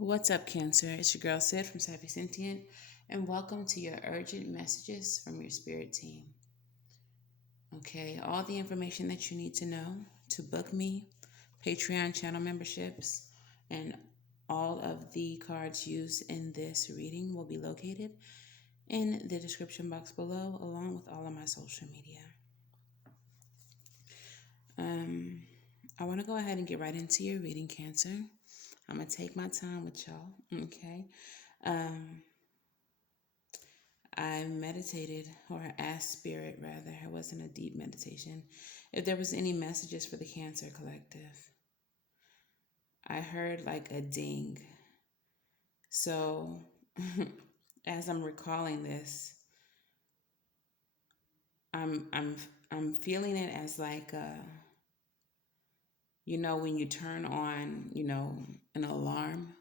What's up, Cancer? It's your girl Sid from Savy, Sentient, and welcome to your urgent messages from your spirit team. Okay, all the information that you need to know to book me, Patreon channel memberships, and all of the cards used in this reading will be located in the description box below, along with all of my social media. I want to go ahead and get right into your reading, Cancer. I'm going to take my time with y'all, okay? I meditated, or asked Spirit rather, it wasn't a deep meditation, if there was any messages for the Cancer Collective. I heard like a ding. So as I'm recalling this, I'm feeling it as like when you turn on, an alarm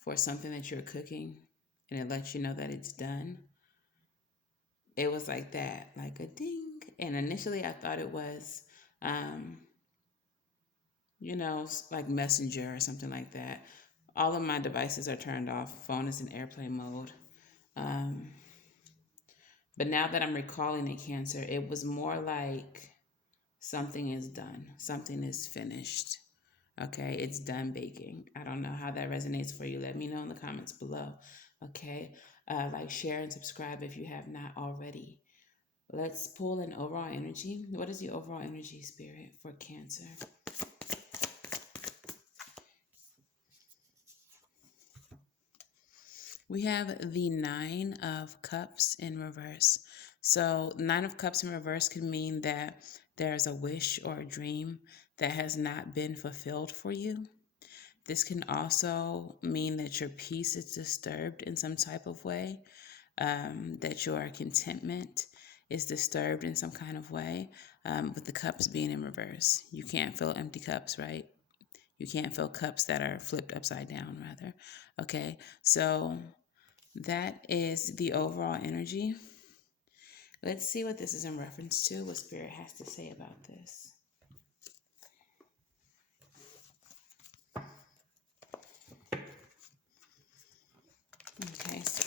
for something that you're cooking and it lets you know that it's done. It was like that, like a ding. And initially I thought it was, like Messenger or something like that. All of my devices are turned off. Phone is in airplane mode. Um, but now that I'm recalling the Cancer, it was more like something is done. Something is finished. Okay, it's done baking. I don't know how that resonates for you. Let me know in the comments below. Okay, like, share, and subscribe if you have not already. Let's pull an overall energy. What is the overall energy, Spirit, for Cancer? We have the Nine of Cups in reverse. So, Nine of Cups in reverse can mean that there's a wish or a dream that has not been fulfilled for you. This can also mean that your peace is disturbed in some type of way, that your contentment is disturbed in some kind of way, with the cups being in reverse. You can't fill empty cups, right? You can't fill cups that are flipped upside down, rather. Okay, so that is the overall energy. Let's see what this is in reference to, what Spirit has to say about this. Okay, so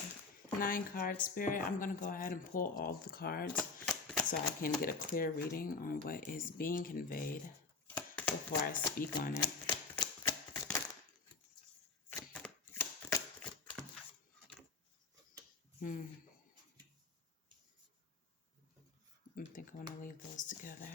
9 cards, Spirit. I'm going to go ahead and pull all the cards so I can get a clear reading on what is being conveyed before I speak on it. I think I want to leave those together.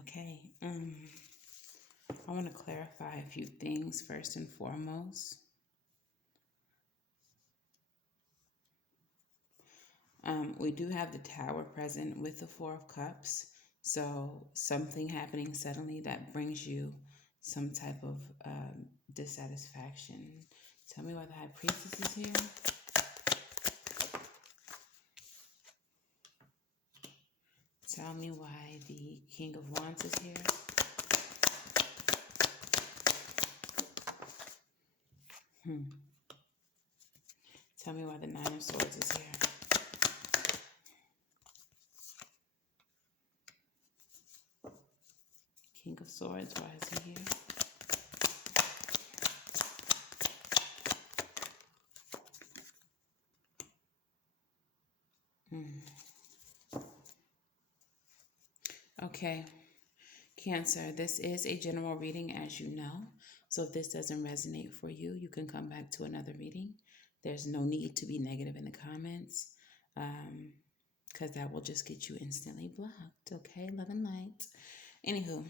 Okay. I want to clarify a few things first and foremost. We do have the Tower present with the Four of Cups. So something happening suddenly that brings you some type of dissatisfaction. Tell me why the High Priestess is here. Tell me why the King of Wands is here. Tell me why the Nine of Swords is here. King of Swords, why is he here? Okay, Cancer, this is a general reading, as you know. So if this doesn't resonate for you, you can come back to another reading. There's no need to be negative in the comments, because that will just get you instantly blocked. Okay, love and light. Anywho,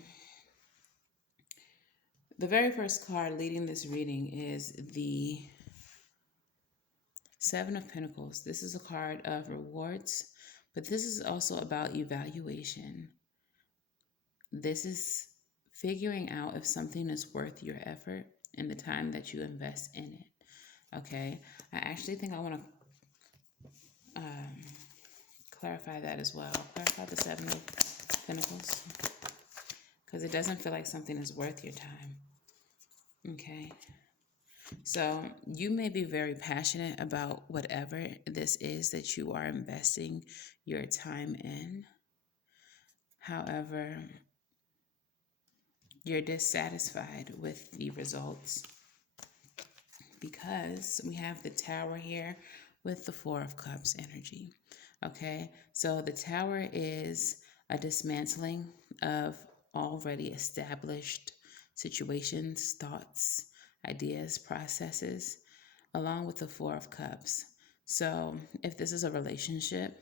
The very first card leading this reading is the Seven of Pentacles. This is a card of rewards, but this is also about evaluation. This is figuring out if something is worth your effort and the time that you invest in it. Okay, I actually think I want to clarify that as well. Clarify the Seven of Pentacles because it doesn't feel like something is worth your time. Okay, so you may be very passionate about whatever this is that you are investing your time in. However, you're dissatisfied with the results because we have the Tower here with the Four of Cups energy. Okay, so the Tower is a dismantling of already established situations, thoughts, ideas, processes, along with the Four of Cups. So if this is a relationship,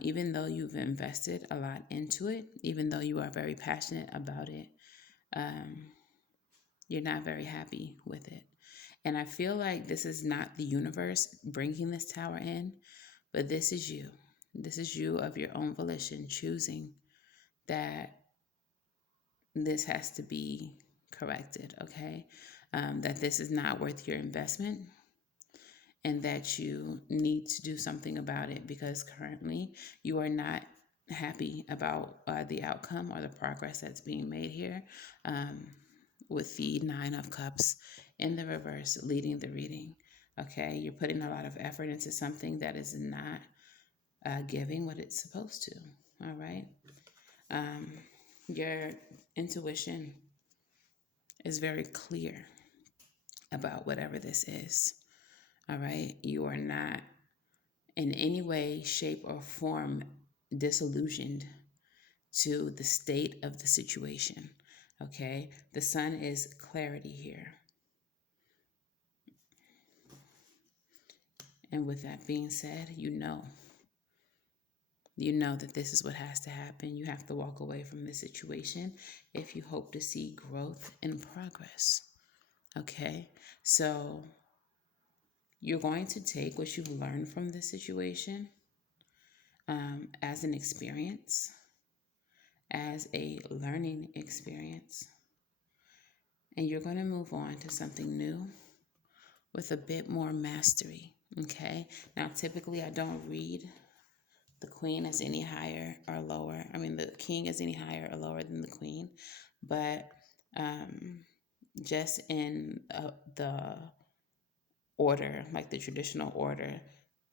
even though you've invested a lot into it, even though you are very passionate about it, um, you're not very happy with it. And I feel like this is not the universe bringing this tower in, but this is you. This is you of your own volition choosing that this has to be corrected, okay? That this is not worth your investment and that you need to do something about it because currently you are not happy about the outcome or the progress that's being made here. With the Nine of Cups in the reverse leading the reading. Okay, you're putting a lot of effort into something that is not giving what it's supposed to. All right. Your intuition is very clear about whatever this is. All right. You are not in any way, shape, or form disillusioned to the state of the situation. Okay. The sun is clarity here. And with that being said, you know that this is what has to happen. You have to walk away from this situation if you hope to see growth and progress. Okay? So you're going to take what you've learned from this situation as an experience, as a learning experience, and you're going to move on to something new with a bit more mastery. Okay? Now, typically, I don't read the queen is any higher or lower. I mean, the king is any higher or lower than the queen. But just in the order, like the traditional order,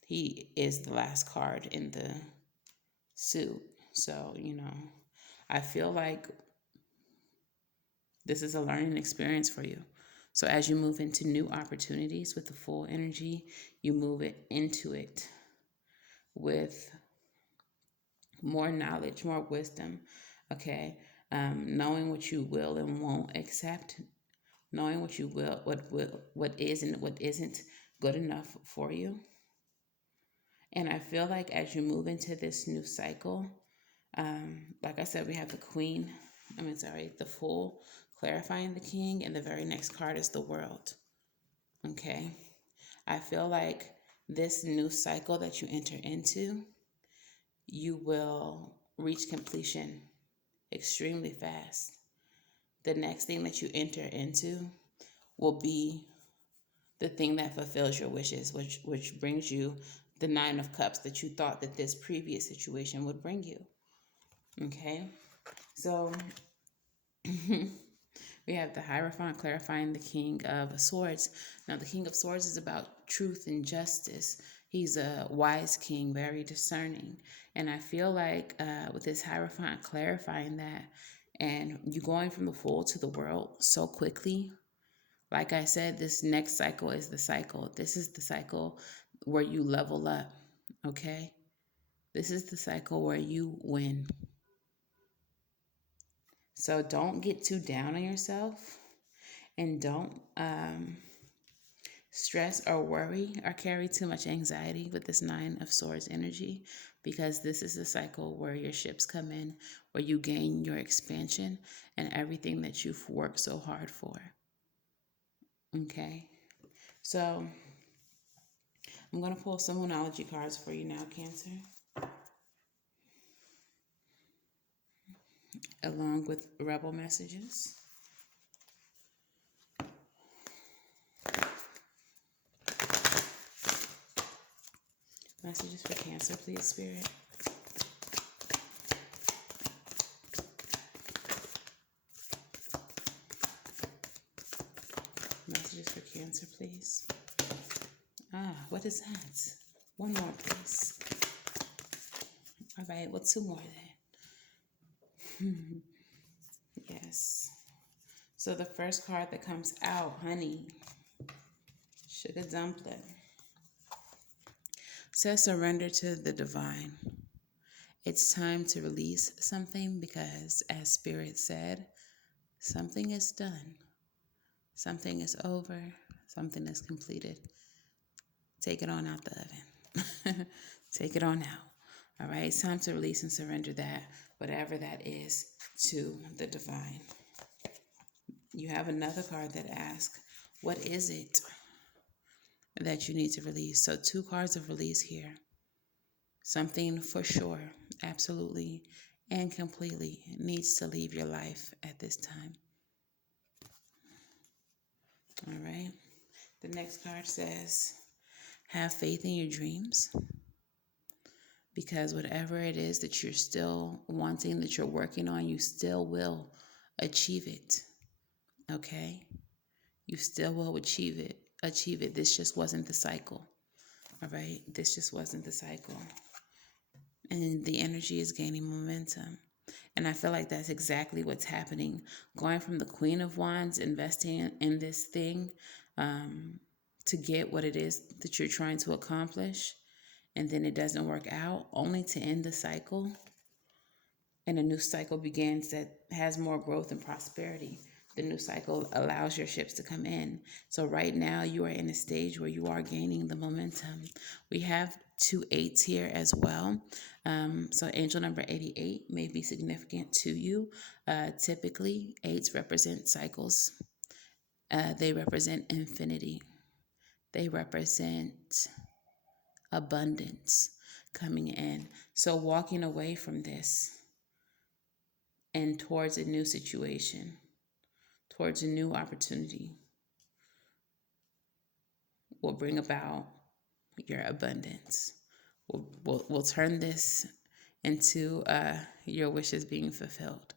he is the last card in the suit. So, I feel like this is a learning experience for you. So as you move into new opportunities with the full energy, you move it into it with more knowledge, more wisdom, okay? Knowing what you will and won't accept, knowing what you what is and what isn't good enough for you. And I feel like as you move into this new cycle, like I said, we have the Fool clarifying the king, and the very next card is the World. Okay. I feel like this new cycle that you enter into, you will reach completion extremely fast. The next thing that you enter into will be the thing that fulfills your wishes, which brings you the Nine of Cups that you thought that this previous situation would bring you. Okay? So we have the Hierophant clarifying the King of Swords. Now, the King of Swords is about truth and justice. He's a wise king, very discerning. And I feel like with this Hierophant clarifying that, and you going from the Fool to the World so quickly, like I said, this next cycle is the cycle. This is the cycle where you level up, okay? This is the cycle where you win. So don't get too down on yourself and don't stress or worry or carry too much anxiety with this Nine of Swords energy, because this is the cycle where your ships come in, where you gain your expansion and everything that you've worked so hard for. Okay, so I'm going to pull some Moonology cards for you now, Cancer, along with rebel messages. Messages for Cancer, please, Spirit. Messages for Cancer, please. What is that? One more, please. All right, well, two more then. Yes. So the first card that comes out, honey, sugar dumpling, says surrender to the divine. It's time to release something because, as Spirit said, something is done. Something is over. Something is completed. Take it on out the oven. Take it on out. All right, it's time to release and surrender that, whatever that is, to the divine. You have another card that asks, what is it that you need to release? So 2 cards of release here. Something for sure, absolutely, and completely needs to leave your life at this time. All right. The next card says, have faith in your dreams, because whatever it is that you're still wanting, that you're working on, you still will achieve it. Okay? You still will achieve it. This just wasn't the cycle. All right? This just wasn't the cycle. And the energy is gaining momentum. And I feel like that's exactly what's happening. Going from the Queen of Wands, investing in this thing to get what it is that you're trying to accomplish, and then it doesn't work out, only to end the cycle. And a new cycle begins that has more growth and prosperity. The new cycle allows your ships to come in. So right now you are in a stage where you are gaining the momentum. We have 2 8s here as well. So angel number 88 may be significant to you. Typically, 8s represent cycles. They represent infinity. They represent abundance coming in. So walking away from this and towards a new situation, towards a new opportunity, will bring about your abundance. We'll turn this into your wishes being fulfilled.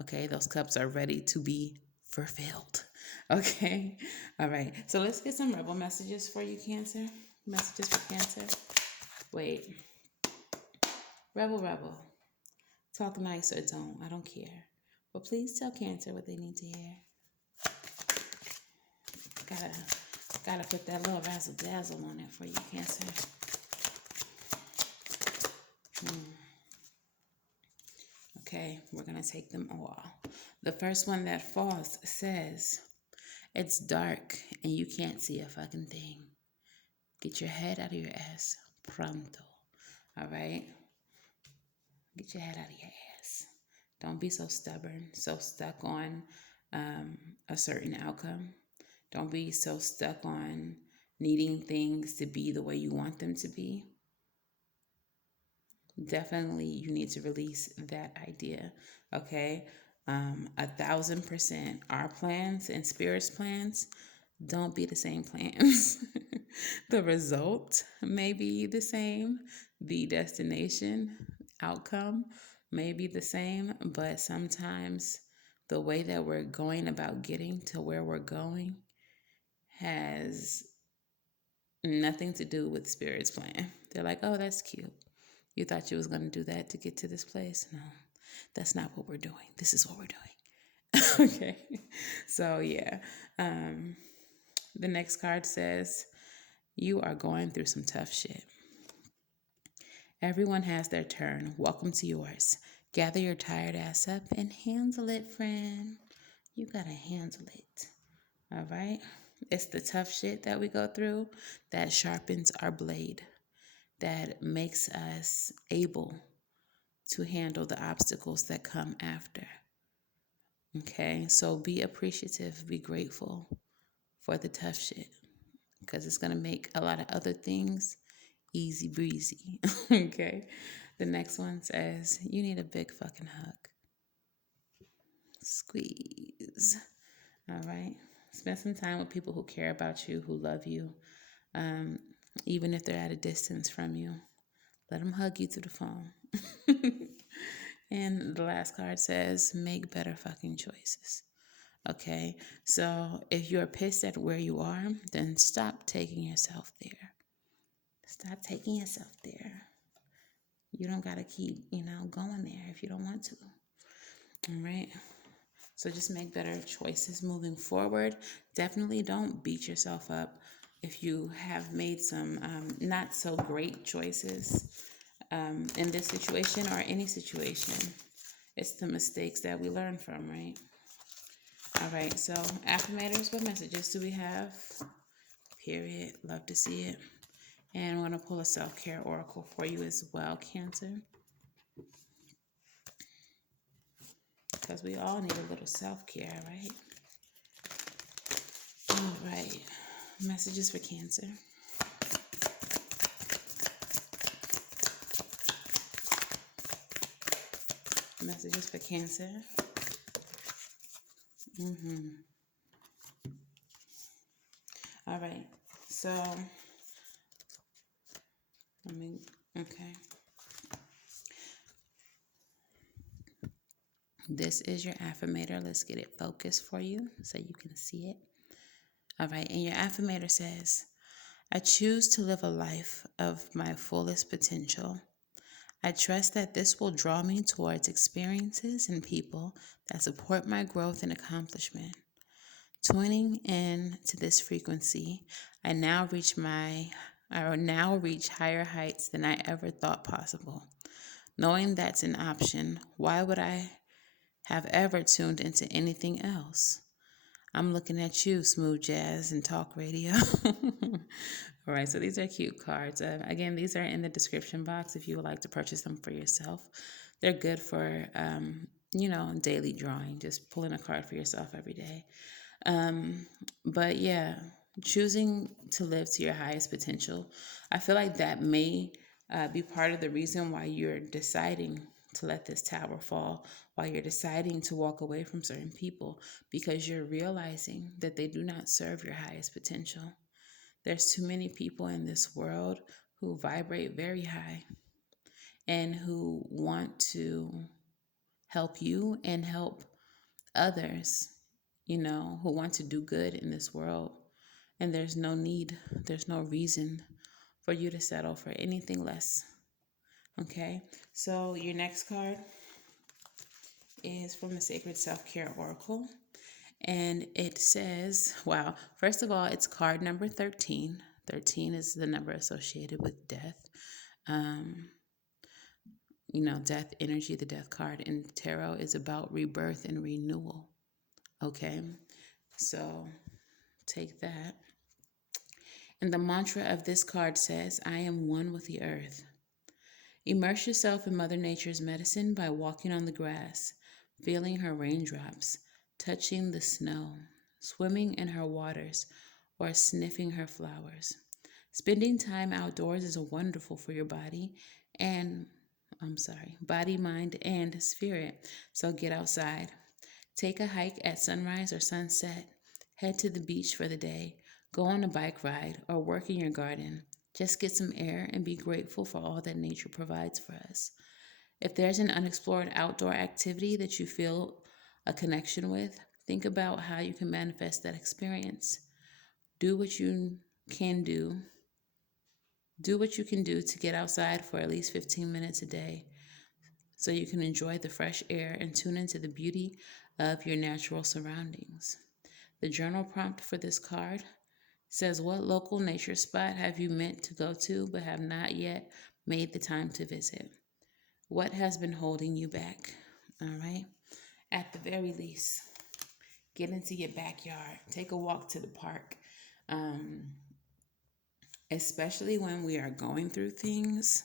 Okay, those cups are ready to be fulfilled. Okay, all right. So let's get some rebel messages for you, Cancer. Messages for Cancer. Wait. Rebel. Talk nice or don't. I don't care. But please tell Cancer what they need to hear. Gotta put that little razzle dazzle on it for you, Cancer. Okay, we're gonna take them all. The first one that falls says, it's dark and you can't see a fucking thing. Get your head out of your ass pronto. All right? Get your head out of your ass. Don't be so stubborn, so stuck on a certain outcome. Don't be so stuck on needing things to be the way you want them to be. Definitely, you need to release that idea, okay? 1,000%. Our plans and Spirit's plans don't be the same plans. The result may be the same. The destination, outcome may be the same, but sometimes the way that we're going about getting to where we're going has nothing to do with Spirit's plan. They're like, oh, that's cute. You thought you was going to do that to get to this place? No, that's not what we're doing. This is what we're doing. Okay. So, yeah. The next card says, you are going through some tough shit. Everyone has their turn. Welcome to yours. Gather your tired ass up and handle it, friend. You got to handle it. All right? It's the tough shit that we go through that sharpens our blade, that makes us able to handle the obstacles that come after. Okay, so be appreciative, be grateful for the tough shit, because it's going to make a lot of other things easy breezy. Okay, the next one says, you need a big fucking hug. Squeeze. All right, spend some time with people who care about you, who love you, um, even if they're at a distance from you. Let them hug you through the phone. And the last card says, make better fucking choices. Okay, so if you're pissed at where you are, then stop taking yourself there. Stop taking yourself there. You don't got to keep, going there if you don't want to. All right. So just make better choices moving forward. Definitely don't beat yourself up if you have made some not so great choices in this situation or any situation. It's the mistakes that we learn from, right? All right, so affirmators, what messages do we have? Period. Love to see it. And I'm going to pull a self-care oracle for you as well, Cancer. Because we all need a little self-care, right? All right. Messages for Cancer. Messages for Cancer. All right. So, okay. This is your affirmator. Let's get it focused for you so you can see it. All right. And your affirmator says, I choose to live a life of my fullest potential. I trust that this will draw me towards experiences and people that support my growth and accomplishment. Tuning in to this frequency, I now reach higher heights than I ever thought possible. Knowing that's an option, why would I have ever tuned into anything else? I'm looking at you, Smooth Jazz and Talk Radio. All right, so these are cute cards. Again, these are in the description box if you would like to purchase them for yourself. They're good for, daily drawing, just pulling a card for yourself every day. But yeah, choosing to live to your highest potential, I feel like that may be part of the reason why you're deciding to let this tower fall, why you're deciding to walk away from certain people, because you're realizing that they do not serve your highest potential. There's too many people in this world who vibrate very high and who want to help you and help others, who want to do good in this world. And there's no reason for you to settle for anything less. Okay, so your next card is from the Sacred Self-Care Oracle. And it says, wow, first of all, it's card number 13. 13 is the number associated with death. Death energy, the death card in tarot is about rebirth and renewal. Okay, so take that. And the mantra of this card says, I am one with the earth. Immerse yourself in Mother Nature's medicine by walking on the grass, feeling her raindrops, touching the snow, swimming in her waters, or sniffing her flowers. Spending time outdoors is wonderful for your body, mind, and spirit. So get outside. Take a hike at sunrise or sunset. Head to the beach for the day. Go on a bike ride or work in your garden. Just get some air and be grateful for all that nature provides for us. If there's an unexplored outdoor activity that you feel a connection with, think about how you can manifest that experience. Do what you can do. Do what you can do to get outside for at least 15 minutes a day so you can enjoy the fresh air and tune into the beauty of your natural surroundings. The journal prompt for this card says, what local nature spot have you meant to go to but have not yet made the time to visit? What has been holding you back? All right. At the very least, Get into your backyard. Take a walk to the park. Um, Especially when we are going through things,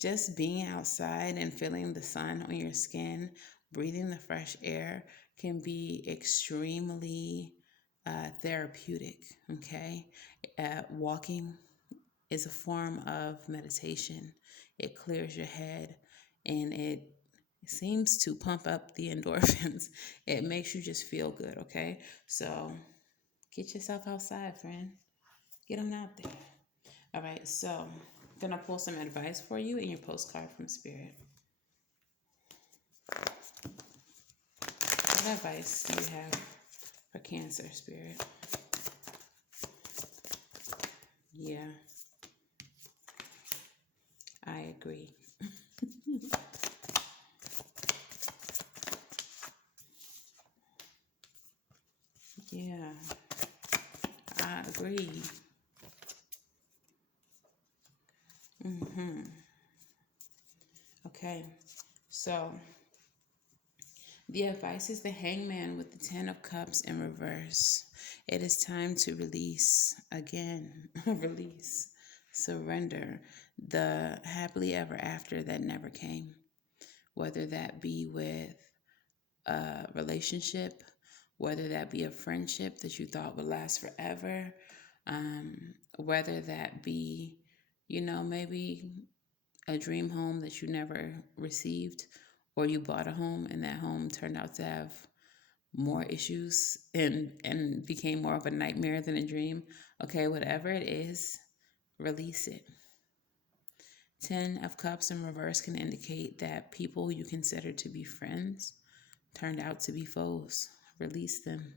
just being outside and feeling the sun on your skin, breathing the fresh air can be extremely therapeutic. Okay. Walking is a form of meditation. It clears your head and it seems to pump up the endorphins. It makes you just feel good. Okay. So get yourself outside, friend. Get them out there. All right. So I'm going to pull some advice for you in your postcard from Spirit. What advice do you have for Cancer, Spirit? Yeah, I agree. Yeah, I agree. Okay, so the advice is the Hangman with the Ten of Cups in reverse. It is time to release again, release, surrender the happily ever after that never came, whether that be with a relationship, whether that be a friendship that you thought would last forever, whether that be, maybe a dream home that you never received, or you bought a home and that home turned out to have more issues and became more of a nightmare than a dream. Okay, whatever it is, release it. 10 of Cups in reverse can indicate that people you consider to be friends turned out to be foes. Release them.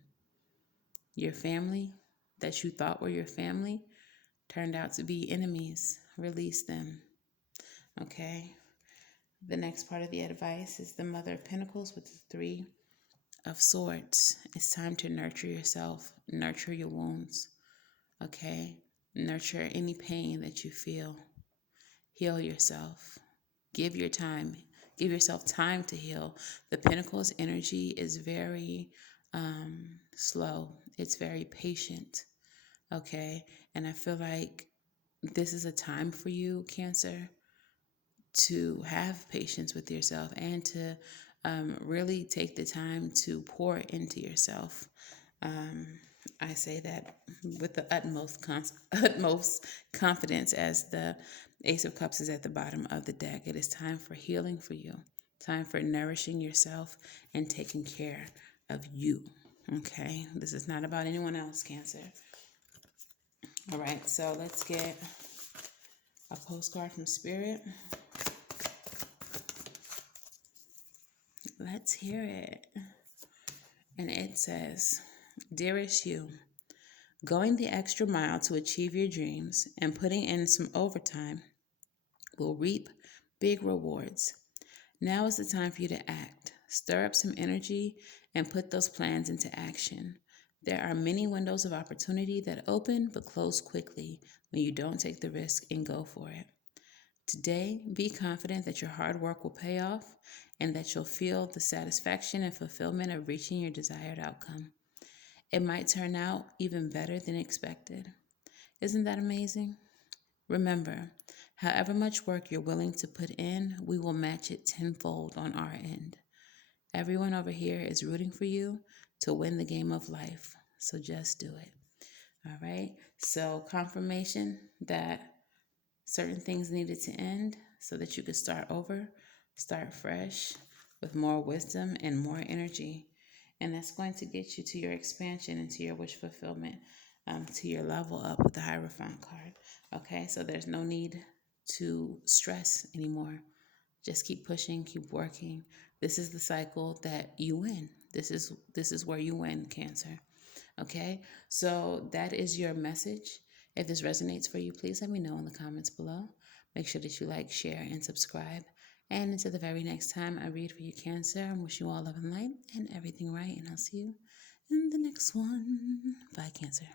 Your family that you thought were your family turned out to be enemies. Release them. Okay. The next part of the advice is the Mother of Pentacles with the Three of Swords. It's time to nurture yourself, nurture your wounds. Okay. Nurture any pain that you feel. Heal yourself. Give yourself time to heal. The Pentacles energy is very slow. It's very patient. Okay. And I feel like this is a time for you, Cancer, to have patience with yourself and to really take the time to pour into yourself. I say that with the utmost confidence, as the Ace of Cups is at the bottom of the deck. It is time for healing for you, time for nourishing yourself and taking care of you. Okay, this is not about anyone else, Cancer. All right, so let's get a postcard from Spirit. Let's hear it. And it says, Dearest you, going the extra mile to achieve your dreams and putting in some overtime will reap big rewards. Now is the time for you to act. Stir up some energy and put those plans into action. There are many windows of opportunity that open but close quickly when you don't take the risk and go for it. Today, be confident that your hard work will pay off and that you'll feel the satisfaction and fulfillment of reaching your desired outcome. It might turn out even better than expected. Isn't that amazing? Remember, however much work you're willing to put in, we will match it tenfold on our end. Everyone over here is rooting for you to win the game of life, so just do it. All right? So, confirmation that certain things needed to end so that you could start over, start fresh with more wisdom and more energy. And that's going to get you to your expansion and to your wish fulfillment, to your level up with the Hierophant card. Okay, so there's no need to stress anymore. Just keep pushing, keep working. This is the cycle that you win. This is where you win, Cancer. Okay, so that is your message. If this resonates for you, please let me know in the comments below. Make sure that you like, share, and subscribe. And until the very next time I read for you, Cancer, I wish you all love and light and everything right. And I'll see you in the next one. Bye, Cancer.